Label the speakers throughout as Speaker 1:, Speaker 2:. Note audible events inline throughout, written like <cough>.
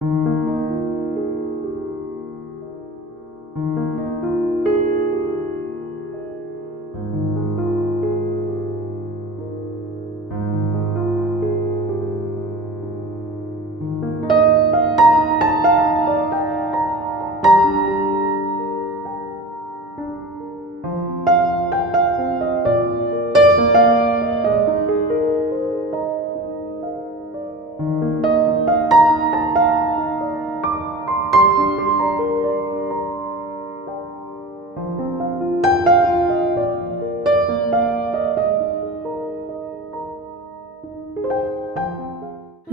Speaker 1: thank you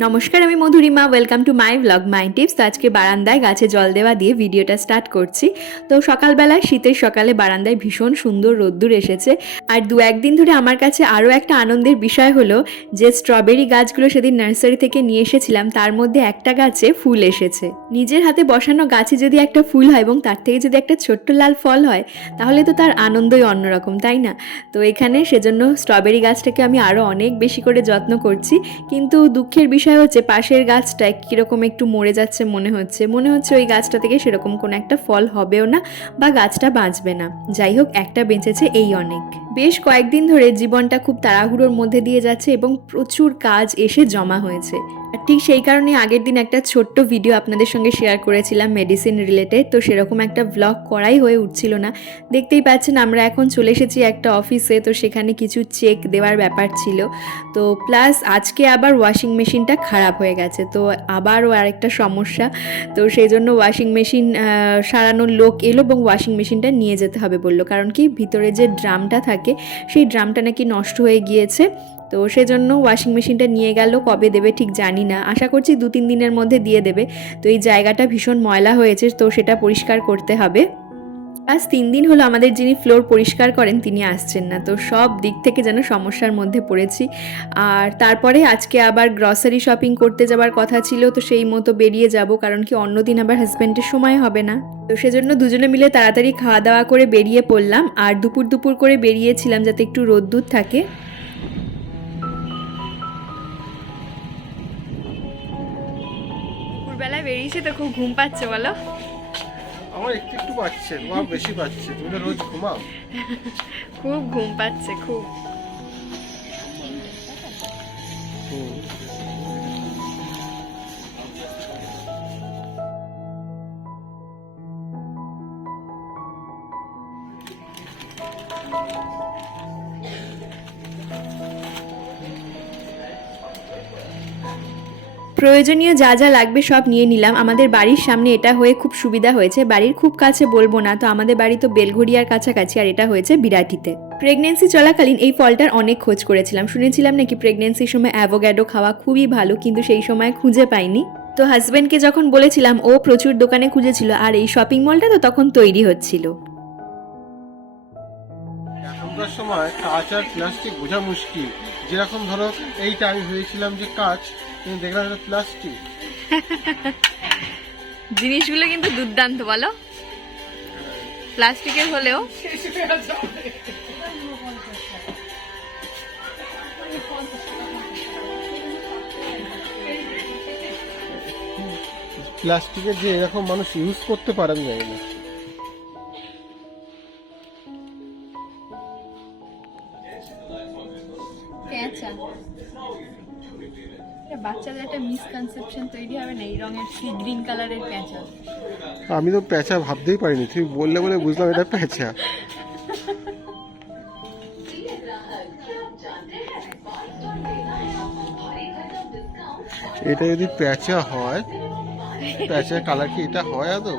Speaker 1: নমস্কার, আমি Madhurima. Welcome to my blog my tips তো আজকে বারান্দায় গাছে জল দেওয়া দিয়ে ভিডিওটা স্টার্ট করছি। তো সকালবেলায় শীতের সকালে বারান্দায় ভীষণ সুন্দর রোদ্দুর এসেছে। আর দু একদিন ধরে আমার কাছে আরও একটা আনন্দের বিষয় হলো যে স্ট্রবেরি গাছগুলো সেদিন নার্সারি থেকে নিয়ে এসেছিলাম, তার মধ্যে একটা গাছে ফুল এসেছে। নিজের হাতে বসানো গাছে যদি একটা ফুল হয় এবং তার থেকে যদি একটা ছোট্ট লাল ফল হয়, তাহলে তো তার আনন্দই অন্যরকম, তাই না? তো এখানে সেজন্য স্ট্রবেরি গাছটাকে আমি আরও অনেক বেশি করে যত্ন করছি। কিন্তু দুঃখের বিষয় হচ্ছে পাশের গাছটা কীরকম একটু মরে যাচ্ছে মনে হচ্ছে। মনে হচ্ছে ওই গাছটা থেকে সেরকম কোনো একটা ফল হবেও না বা গাছটা বাঁচবে না। যাই হোক, একটা বেঁচেছে এই অনেক। বেশ কয়েকদিন ধরে জীবনটা খুব তাড়াহুড়োর মধ্যে দিয়ে যাচ্ছে এবং প্রচুর কাজ এসে জমা হয়েছে। ঠিক সেই কারণে আগের দিন একটা ছোট্ট ভিডিও আপনাদের সঙ্গে শেয়ার করেছিলাম মেডিসিন রিলেটেড তো সেরকম একটা ব্লগ করাই হয়ে উঠছিল না। দেখতেই পাচ্ছেন আমরা এখন চলে এসেছি একটা অফিসে তো সেখানে কিছু চেক দেওয়ার ব্যাপার ছিল। তো প্লাস আজকে আবার ওয়াশিং মেশিনটা খারাপ হয়ে গেছে, তো আবারও আরেকটা সমস্যা। তো সেই জন্য ওয়াশিং মেশিন সারানোর লোক এলো এবং ওয়াশিং মেশিনটা নিয়ে যেতে হবে বলল। কারণ কি? ভিতরে যে ড্রামটা থাকে, সেই ড্রামটা নাকি নষ্ট হয়ে গিয়েছে। তো সেজন্য ওয়াশিং মেশিনটা নিয়ে গেল, কবে দেবে ঠিক জানি না। আশা করছি দু তিন দিনের মধ্যে দিয়ে দেবে। তো এই জায়গাটা ভীষণ ময়লা হয়েছে, তো সেটা পরিষ্কার করতে হবে। আজ তিন দিন হলো আমাদের যিনি ফ্লোর পরিষ্কার করেন, তিনি আসছেন না। তো সব দিক থেকে যেন সমস্যার মধ্যে পড়েছি। আর তারপরে আজকে আবার গ্রসারি শপিং করতে যাবার কথা ছিল, তো সেই মতো বেরিয়ে যাব, কারণ কি অন্যদিন আবার হাজব্যান্ডের সময় হবে না। তো সেজন্য দুজনে মিলে তাড়াতাড়ি খাওয়া দাওয়া করে বেরিয়ে পড়লাম। আর দুপুর দুপুর করে বেরিয়েছিলাম যাতে একটু রোদ্দুর থাকে। বেরিয়েছি তো খুব ঘুম পাচ্ছে বলো।
Speaker 2: আমার একটু একটু পাচ্ছে তোমার বেশি পাচ্ছে তুমি রোজ ঘুমাও।
Speaker 1: খুব ঘুম পাচ্ছে খুব। প্রয়োজনীয় যা যা লাগবে সব নিয়ে নিলাম। আমাদের বাড়ির সামনে এটা হয়ে খুব সুবিধা হয়েছে। বাড়ির খুব কাছে বলব না তো, আমাদের বাড়ি তো বেলঘড়িয়ার কাছাকাছি আর এটা হয়েছে বিরাটিতে। প্রেগনেন্সি চলাকালীন এই ফলটার অনেক খোঁজ করেছিলাম। শুনেছিলাম নাকি প্রেগনেন্সির সময় অ্যাভোগ্যাডো খাওয়া খুবই ভালো, কিন্তু সেই সময় খুঁজে পাইনি। তো হাজব্যান্ডকে যখন বলেছিলাম, ও প্রচুর দোকানে খুঁজেছিল আর এই শপিং মলটা তো তখন তৈরি হচ্ছিল।
Speaker 2: এখনকার সময় কাঁচ আর প্লাস্টিক বোঝা মুশকিল। যেরকম ধরো, এইটা আমি ভেবেছিলাম যে কাঁচ দেখলাম এটা প্লাস্টিক? <laughs>
Speaker 1: জিনিসগুলো কিন্তু দুর্দান্ত বলো। প্লাস্টিকের হলেও।
Speaker 2: প্লাস্টিকের যে এরকম মানুষ ইউজ করতে পারেন জানি না। আমি তো পেঁচা ভাবতেই পারিনি, তুমি বললে বলে বুঝলাম এটা পেঁচা এটা যদি পেঁচা হয় পেঁচার কালার কি এটা হয় আদৌ?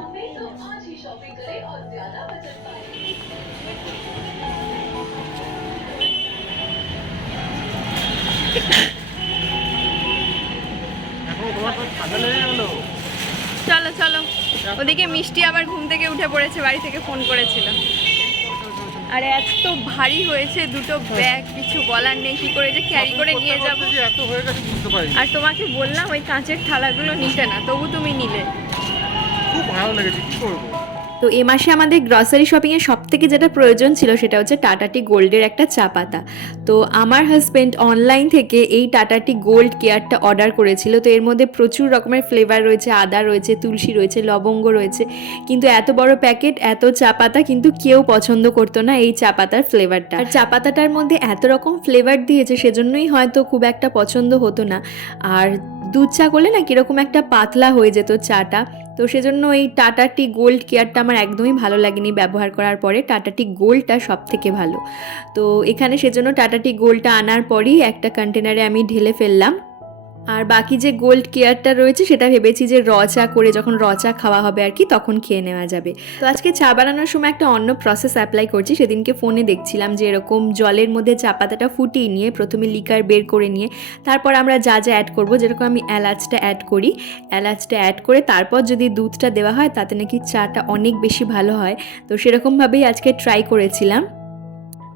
Speaker 2: এখন তোমার তো ঠান্ডা লেগে গেল
Speaker 1: চলো চলো ওদিকে মিষ্টি আবার ঘুম থেকে উঠে পড়েছে বাড়ি থেকে ফোন করেছিল। আর এত ভারী হয়েছে দুটো ব্যাগ কিছু বলার নেই কি করে যে ক্যারি করে নিয়ে যাব? আর তোমাকে বললাম ওই কাঁচের থালাগুলো নিতে না তবু তুমি নিলে।
Speaker 2: খুব ভালো লেগেছে কি করব?
Speaker 1: তো এ মাসে আমাদের গ্রসারি শপিংয়ে সব থেকে যেটা প্রয়োজন ছিল সেটা হচ্ছে টাটাটি গোল্ডের একটা চা পাতা। তো আমার হাজব্যান্ড অনলাইন থেকে এই টাটাটি গোল্ড কেয়ারটা অর্ডার করেছিল। তো এর মধ্যে প্রচুর রকমের ফ্লেভার রয়েছে, আদা রয়েছে, তুলসী রয়েছে, লবঙ্গ রয়েছে। কিন্তু এত বড় প্যাকেট এত চা পাতা কিন্তু কেউ পছন্দ করতো না এই চা পাতার ফ্লেভারটা আর চা পাতাটার মধ্যে এত রকম ফ্লেভার দিয়েছে সেজন্যই হয়তো খুব একটা পছন্দ হতো না। আর দুধ চা করলে না কীরকম একটা পাতলা হয়ে যেত চাটা তো সেজন্য এই টাটা টি গোল্ড কেয়ারটা আমার একদমই ভালো লাগেনি ব্যবহার করার পরে। টাটা টি গোল্ডটা সব থেকে ভালো। তো এখানে সেজন্য টাটা টি গোল্ডটা আনার পরই একটা কন্টেনারে আমি ঢেলে ফেললাম। আর বাকি যে গোল্ড কেয়ারটা রয়েছে, সেটা ভেবেছি যে র চা করে যখন র চা খাওয়া হবে আর কি, তখন খেয়ে নেওয়া যাবে। তো আজকে চা বানানোর সময় একটা অন্য প্রসেস অ্যাপ্লাই করছি। সেদিনকে ফোনে দেখছিলাম যে এরকম জলের মধ্যে চা পাতাটা ফুটিয়ে নিয়ে, প্রথমে লিকার বের করে নিয়ে, তারপর আমরা যা যা অ্যাড করব, যেরকম আমি এলাচটা অ্যাড করি, এলাচটা অ্যাড করে তারপর যদি দুধটা দেওয়া হয়, তাতে নাকি চাটা অনেক বেশি ভালো হয়। তো সেরকমভাবেই আজকে ট্রাই করেছিলাম।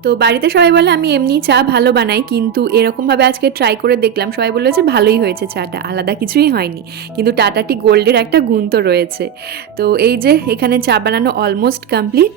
Speaker 1: তো বাড়িতে সবাই বলে, আমি এমনি চা ভালো বানাই, কিন্তু এরকমভাবে আজকে ট্রাই করে দেখলাম, সবাই বলল যে ভালোই হয়েছে চাটা, আলাদা কিছুই হয়নি, কিন্তু টাটাটি গোল্ডের একটা গুণ তো রয়েছে। তো এই যে এখানে চা বানানো অলমোস্ট কমপ্লিট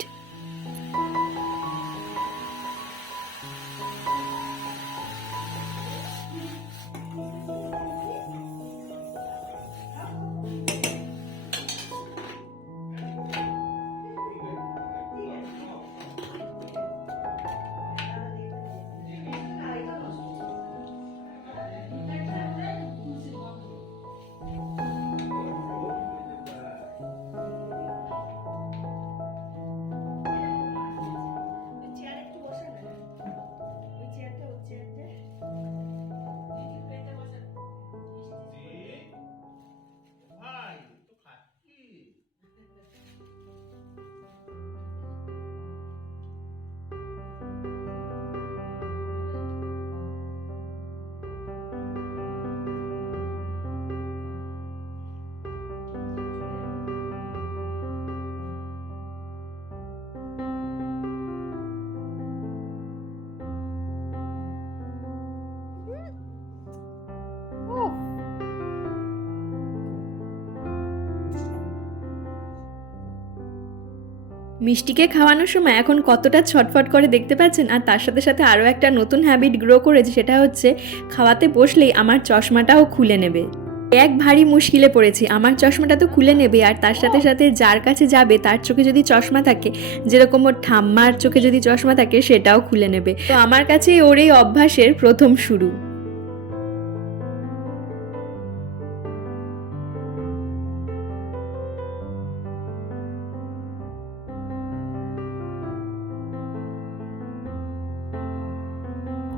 Speaker 1: মিষ্টিকে খাওয়ানোর সময় এখন কতটা ছটফট করে দেখতে পাচ্ছেন, আর তার সাথে সাথে আরও একটা নতুন হ্যাবিট গ্রো করেছে, সেটা হচ্ছে খাওয়াতে বসলেই আমার চশমাটাও খুলে নেবে। এক ভারী মুশকিলে পড়েছি, আমার চশমাটা তো খুলে নেবে, আর তার সাথে সাথে যার কাছে যাবে, তার চোখে যদি চশমা থাকে, যেরকম ওর ঠাম্মার চোখে যদি চশমা থাকে, সেটাও খুলে নেবে। তো আমার কাছে ওর এই অভ্যাসের প্রথম শুরু।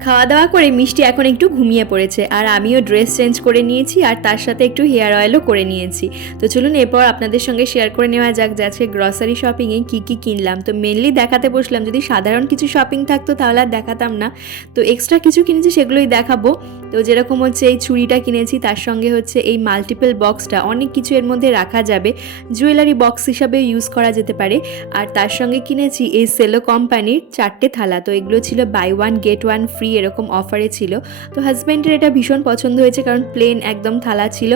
Speaker 1: খাওয়া দাওয়া করে মিষ্টি এখন একটু ঘুমিয়ে পড়েছে। আর আমিও ড্রেস চেঞ্জ করে নিয়েছি আর তার সাথে একটু হেয়ার অয়েলও করে নিয়েছি। তো চলুন এরপর আপনাদের সঙ্গে শেয়ার করে নেওয়া যাক যে আজকে গ্রসারি শপিংয়ে কী কী কিনলাম। তো মেনলি দেখাতে বসলাম, যদি সাধারণ কিছু শপিং থাকতো তাহলে আর দেখাতাম না। তো এক্সট্রা কিছু কিনেছি সেগুলোই দেখাবো। তো যেরকম হচ্ছে এই ছুরিটা কিনেছি, তার সঙ্গে হচ্ছে এই মাল্টিপল বক্সটা অনেক কিছু এর মধ্যে রাখা যাবে। জুয়েলারি বক্স হিসাবে ইউজ করা যেতে পারে। আর তার সঙ্গে কিনেছি এই সেলো কোম্পানির চারটে থালা। তো এগুলো ছিল buy one get one free এরকম অফারে ছিল। তো হাজব্যান্ডের এটা ভীষণ পছন্দ হয়েছে কারণ প্লেন একদম থালা ছিল।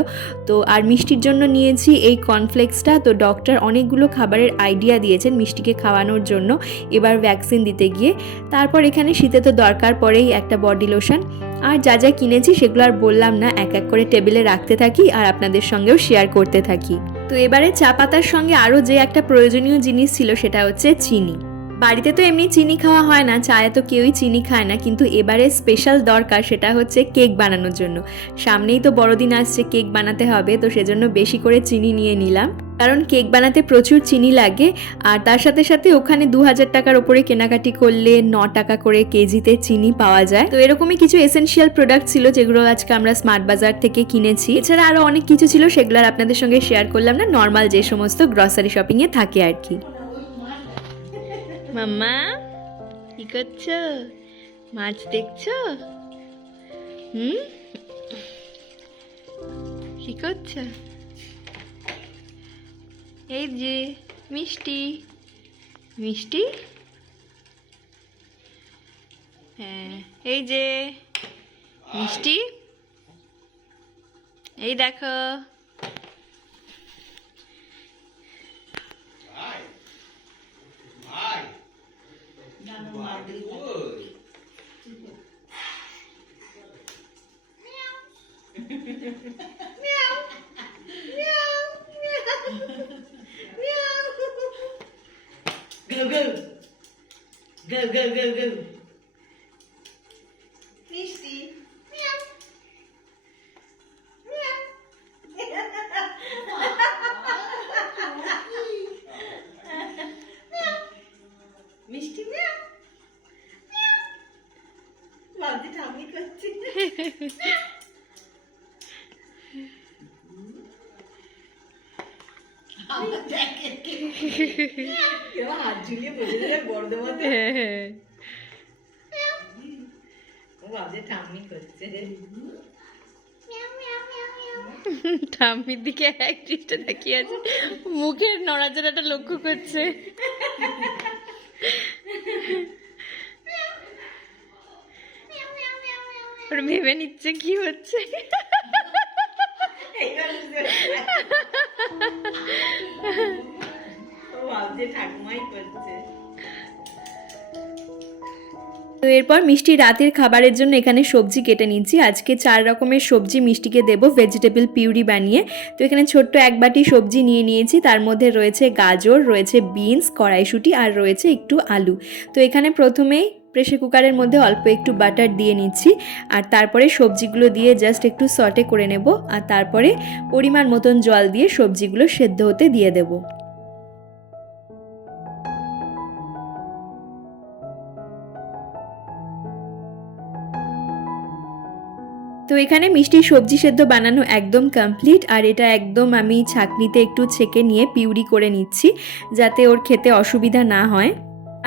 Speaker 1: তো আর মিষ্টির জন্য নিয়েছি এই কর্নফ্লেক্সটা তো ডক্টর অনেকগুলো খাবারের আইডিয়া দিয়েছেন মিষ্টিকে খাওয়ানোর জন্য। এবার ভ্যাকসিন দিতে গিয়ে। তারপর এখানে শীতে তো দরকার পড়েই একটা বডি লোশন আর যা যা কিনেছি সেগুলো আর বললাম না, এক এক করে টেবিলে রাখতে থাকি আর আপনাদের সঙ্গেও শেয়ার করতে থাকি। তো এবারে চা পাতার সঙ্গে আরও যে একটা প্রয়োজনীয় জিনিস ছিল সেটা হচ্ছে চিনি। বাড়িতে তো এমনি চিনি খাওয়া হয় না, চায়ে তো কেউই চিনি খায় না, কিন্তু এবারে স্পেশাল দরকার সেটা হচ্ছে কেক বানানোর জন্য। সামনেই তো বড়দিন আসছে কেক বানাতে হবে, তো সেজন্য বেশি করে চিনি নিয়ে নিলাম। কারণ কেক বানাতে প্রচুর চিনি লাগে, আর তার সাথে সাথে ওখানে দু হাজার টাকার ওপরে কেনাকাটি করলে ন টাকা করে কেজিতে চিনি পাওয়া যায়। তো এরকমই কিছু এসেনশিয়াল প্রোডাক্ট ছিল যেগুলো আজকে আমরা স্মার্ট বাজার থেকে কিনেছি। এছাড়া আরও অনেক কিছু ছিল সেগুলো আর আপনাদের সঙ্গে শেয়ার করলাম না নর্মাল যে সমস্ত গ্রসারি শপিংয়ে থাকে আর কি। মাম্মা, কি করছ? মাছ দেখছ? হুম? কি করছ? এই যে মিষ্টি। মিষ্টি? হ্যাঁ এই যে মিষ্টি। এই দেখো।
Speaker 3: gel gel. Gel gel gel gel.
Speaker 1: ঠাম্মির দিকে এক দৃষ্টি তাকিয়ে আছে মুখের নড়াচড়াটা লক্ষ্য করছে ওর ভেবে নিচ্ছে কি হচ্ছে। তো এরপর মিষ্টি রাতের খাবারের জন্য এখানে সবজি কেটে নিচ্ছি আজকে চার রকমের সবজি মিষ্টিকে দেব ভেজিটেবল পিউরি বানিয়ে। তো এখানে ছোট্ট এক বাটি সবজি নিয়ে নিয়েছি। তার মধ্যে রয়েছে গাজর, রয়েছে বিনস, কড়াইশুঁটি আর রয়েছে একটু আলু। তো এখানে প্রথমেই প্রেশার কুকারের মধ্যে অল্প একটু বাটার দিয়ে নিচ্ছি। আর তারপরে সবজিগুলো দিয়ে জাস্ট একটু সটে করে নেব। আর তারপরে পরিমাণ মতন জল দিয়ে সবজিগুলো সেদ্ধ হতে দিয়ে দেবো। তো এখানে মিষ্টি সবজি সেদ্ধ বানানো একদম কমপ্লিট আর এটা একদম আমি ছাঁকনিতে একটু ছেঁকে নিয়ে পিউরি করে নিচ্ছি, যাতে ওর খেতে অসুবিধা না হয়।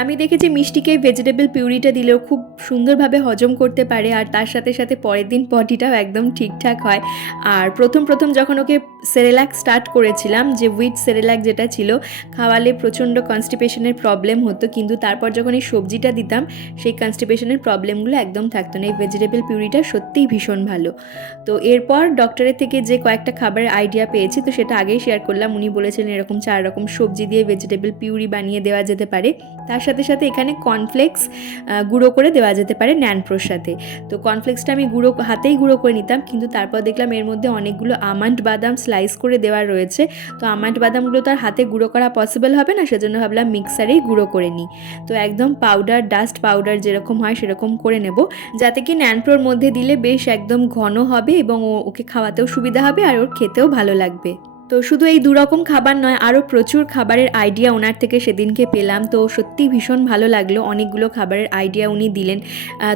Speaker 1: আমি দেখেছি মিষ্টিকে ভেজিটেবল পিউরিটা দিলেও খুব সুন্দরভাবে হজম করতে পারে আর তার সাথে সাথে পরের দিন পটিটাও একদম ঠিকঠাক হয়। আর প্রথম প্রথম যখন ওকে সেরেলাক স্টার্ট করেছিলাম, যে উইথ সেরেলাক যেটা ছিল, খাওয়ালে প্রচণ্ড কনস্টিপেশনের প্রবলেম হতো। কিন্তু তারপর যখন এই সবজিটা দিতাম, সেই কনস্টিপেশনের প্রবলেমগুলো একদম থাকতো না। এই ভেজিটেবল পিউরিটা সত্যিই ভীষণ ভালো। তো এরপর ডক্টরের থেকে যে কয়েকটা খাবারের আইডিয়া পেয়েছি, তো সেটা আগেই শেয়ার করলাম। উনি বলেছিলেন এরকম চার রকম সবজি দিয়ে ভেজিটেবল পিউরি বানিয়ে দেওয়া যেতে পারে। তার সাথে সাথে এখানে কর্নফ্লেক্স গুঁড়ো করে দেওয়া যেতে পারে ন্যানপ্রোর সাথে তো কর্নফ্লেক্সটা আমি গুঁড়ো, হাতেই গুঁড়ো করে নিতাম, কিন্তু তারপর দেখলাম এর মধ্যে অনেকগুলো আমান্ড বাদাম স্লাইস করে দেওয়া রয়েছে। তো আমান্ড বাদামগুলো তো আর হাতে গুঁড়ো করা পসিবল হবে না, সেজন্য ভাবলাম মিক্সারেই গুঁড়ো করে নিই। তো একদম পাউডার ডাস্ট পাউডার যেরকম হয় সেরকম করে নেব, যাতে কি ন্যানপ্রোর মধ্যে দিলে বেশ একদম ঘন হবে এবং ওকে খাওয়াতেও সুবিধা হবে আর ওর খেতেও ভালো লাগবে। তো শুধু এই দুরকম খাবার নয় আরও প্রচুর খাবারের আইডিয়া ওনার থেকে সেদিনকে পেলাম। তো সত্যি ভীষণ ভালো লাগল অনেকগুলো খাবারের আইডিয়া উনি দিলেন।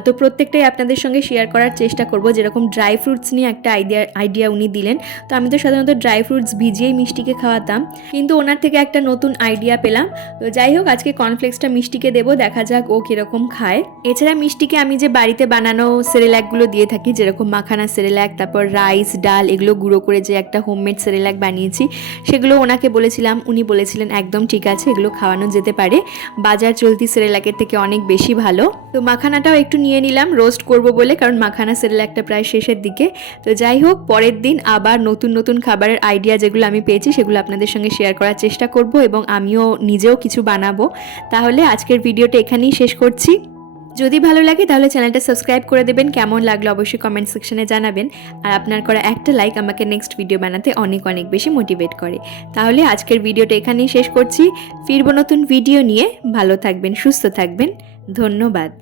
Speaker 1: তো প্রত্যেকটাই আপনাদের সঙ্গে শেয়ার করার চেষ্টা করব। যেরকম ড্রাই ফ্রুটস নিয়ে একটা আইডিয়া আইডিয়া উনি দিলেন। তো আমি তো সাধারণত ড্রাই ফ্রুটস ভিজিয়েই মিষ্টিকে খাওয়াতাম। কিন্তু ওনার থেকে একটা নতুন আইডিয়া পেলাম। তো যাই হোক, আজকে কর্নফ্লেক্সটা মিষ্টিকে দেবো, দেখা যাক ও কীরকম খায়। এছাড়া মিষ্টিকে আমি যে বাড়িতে বানানো সেরেল্যাকগুলো দিয়ে থাকি, যেরকম মাখানা সেরেল্যাক তারপর রাইস ডাল, এগুলো গুঁড়ো করে যে একটা হোমমেড সেরেল্যাক বানিয়েছি। সেগুলো ওনাকে বলেছিলাম, উনি বলেছিলেন, একদম ঠিক আছে, এগুলো খাওয়ানো যেতে পারে। বাজার চলতি সেরেল্যাকের থেকে অনেক বেশি ভালো। তো মাখানাটাও একটু নিয়ে নিলাম রোস্ট করব বলে, কারণ মাখানা সেরেল্যাকটা প্রায় শেষের দিকে। তো যাই হোক, পরের দিন আবার নতুন নতুন খাবারের আইডিয়া যেগুলো আমি পেয়েছি, সেগুলো আপনাদের সঙ্গে শেয়ার করার চেষ্টা করব এবং আমিও নিজেও কিছু বানাবো। তাহলে আজকের ভিডিওটা এখানেই শেষ করছি। যদি ভালো লাগে তাহলে চ্যানেলটা সাবস্ক্রাইব করে দেবেন। কেমন লাগল অবশ্যই কমেন্ট সেকশনে জানাবেন। আর আপনার করা একটা লাইক আমাকে নেক্সট ভিডিও বানাতে অনেক অনেক বেশি মোটিভেট করে। তাহলে আজকের ভিডিওটা এখানেই শেষ করছি। ফিরবো নতুন ভিডিও নিয়ে। ভালো থাকবেন, সুস্থ থাকবেন। ধন্যবাদ।